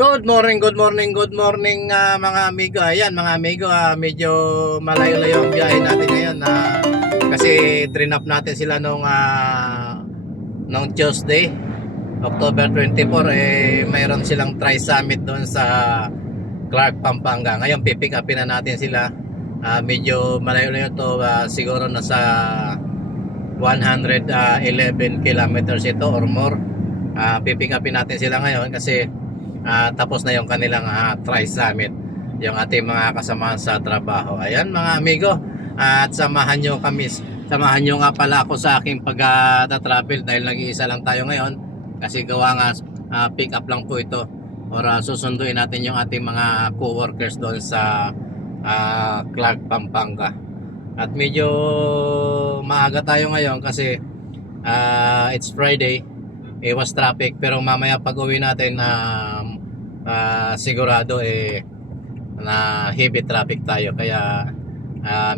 Good morning, good morning, good morning mga amigo. Ayan mga amigo, medyo malayo-layo ang biyahe natin ngayon kasi trinap natin sila nung Tuesday, October 24 mayroon silang tri-summit doon sa Clark, Pampanga. Ngayon pipick upin na natin sila. Medyo malayo-layo to, siguro nasa 111 kilometers ito or more. Pipick upin natin sila ngayon kasi tapos na yung kanilang tri-summit, yung ating mga kasamahan sa trabaho. Ayan mga amigo, at samahan nyo nga pala ako sa aking pag-travel dahil nag-iisa lang tayo ngayon kasi gawa nga pick up lang po ito or susunduin natin yung ating mga co-workers doon sa Clark, Pampanga. At medyo maaga tayo ngayon kasi it's Friday. Was traffic, pero mamaya pag uwi natin sigurado na heavy traffic tayo, kaya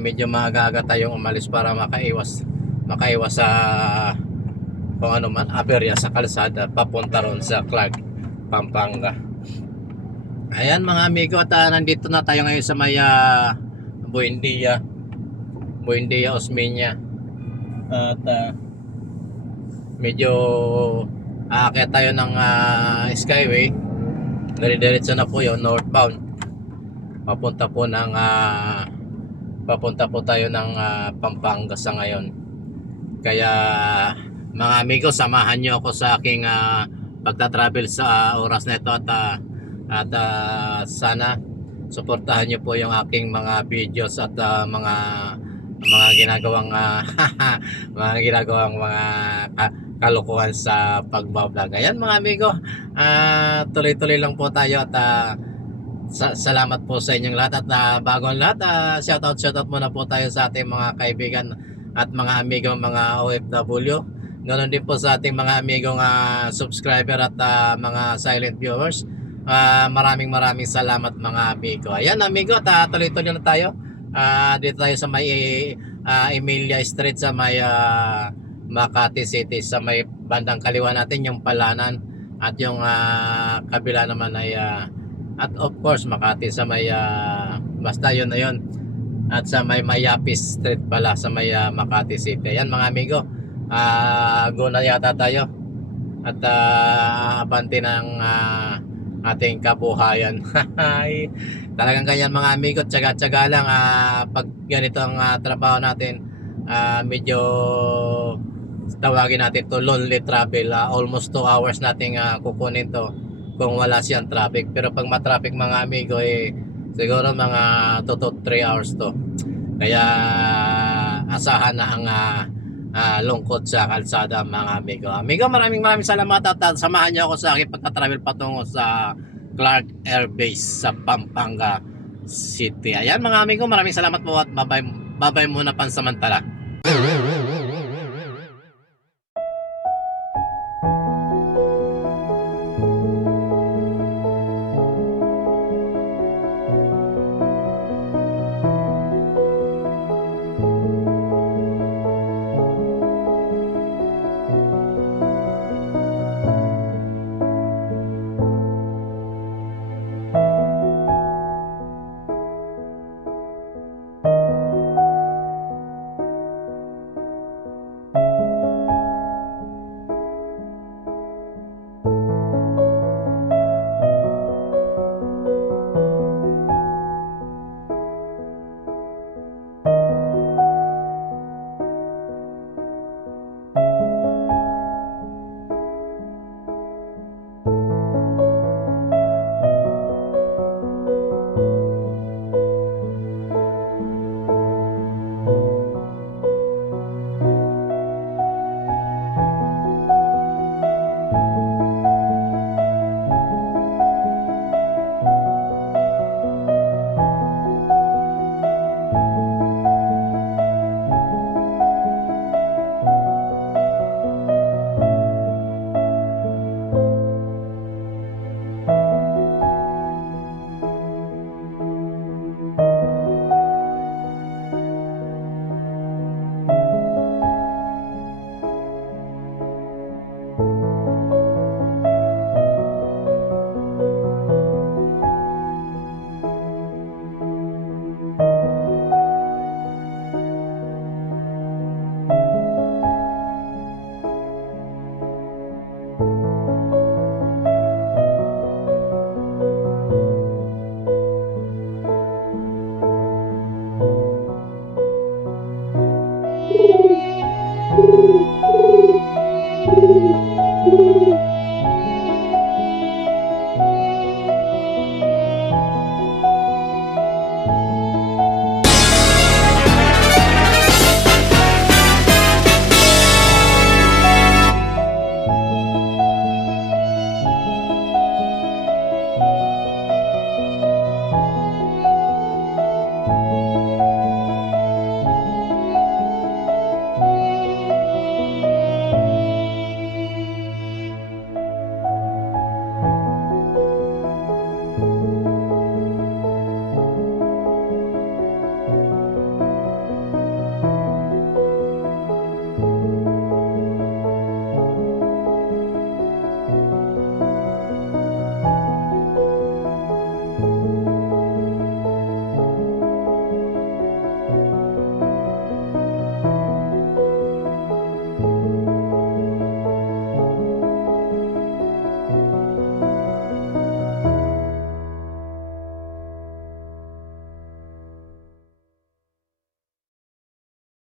medyo maaga-aga tayong umalis para makaiwas sa kung ano man aberya sa kalsada papunta ron sa Clark, Pampanga. Ayan mga amigo, at nandito na tayo ngayon sa may Buendia, Osmeña. At medyo aakyat tayo ng Skyway. Dire-diretso na po yun, northbound. Papunta po tayo ng Pampanga sa ngayon. Kaya mga amigo, samahan nyo ako sa aking pagta-travel sa oras na ito at sana suportahan nyo po yung aking mga videos at mga ginagawang mga kalokohan sa pagbablog. Ayan mga amigo, tuloy-tuloy lang po tayo at salamat po sa inyong lahat. At bago ang lahat, shoutout muna po tayo sa ating mga kaibigan at mga amigo, mga OFW. Ganoon din po sa ating mga amigong subscriber at mga silent viewers. Maraming salamat mga amigo. Ayan amigo, at tuloy-tuloy na tayo. Dito tayo sa may Emilia Street sa may Makati City, sa may bandang kaliwa natin yung Palanan, at yung kabila naman ay at of course Makati sa may basta yun na yun, at sa may Mayapis Street pala sa may Makati City. Ayan mga amigo, go na yata tayo at abante ng ating kabuhayan. Talagang ganyan mga amigo, tsaga-tsaga lang. Pag ganito ang trabaho natin, medyo tawagin natin to lonely travel. Almost 2 hours nating kukunin to kung wala siyang traffic. Pero pag matraffic mga amigo, siguro mga 2 to 3 hours to. Kaya asahan na ang lungkot sa kalsada mga amigo. Amigo, maraming salamat at samahan niyo ako sa aking pagta-travel patungo sa Clark Air Base sa Pampanga City. Ayan mga amigo, maraming salamat po at bye bye muna pansamantala.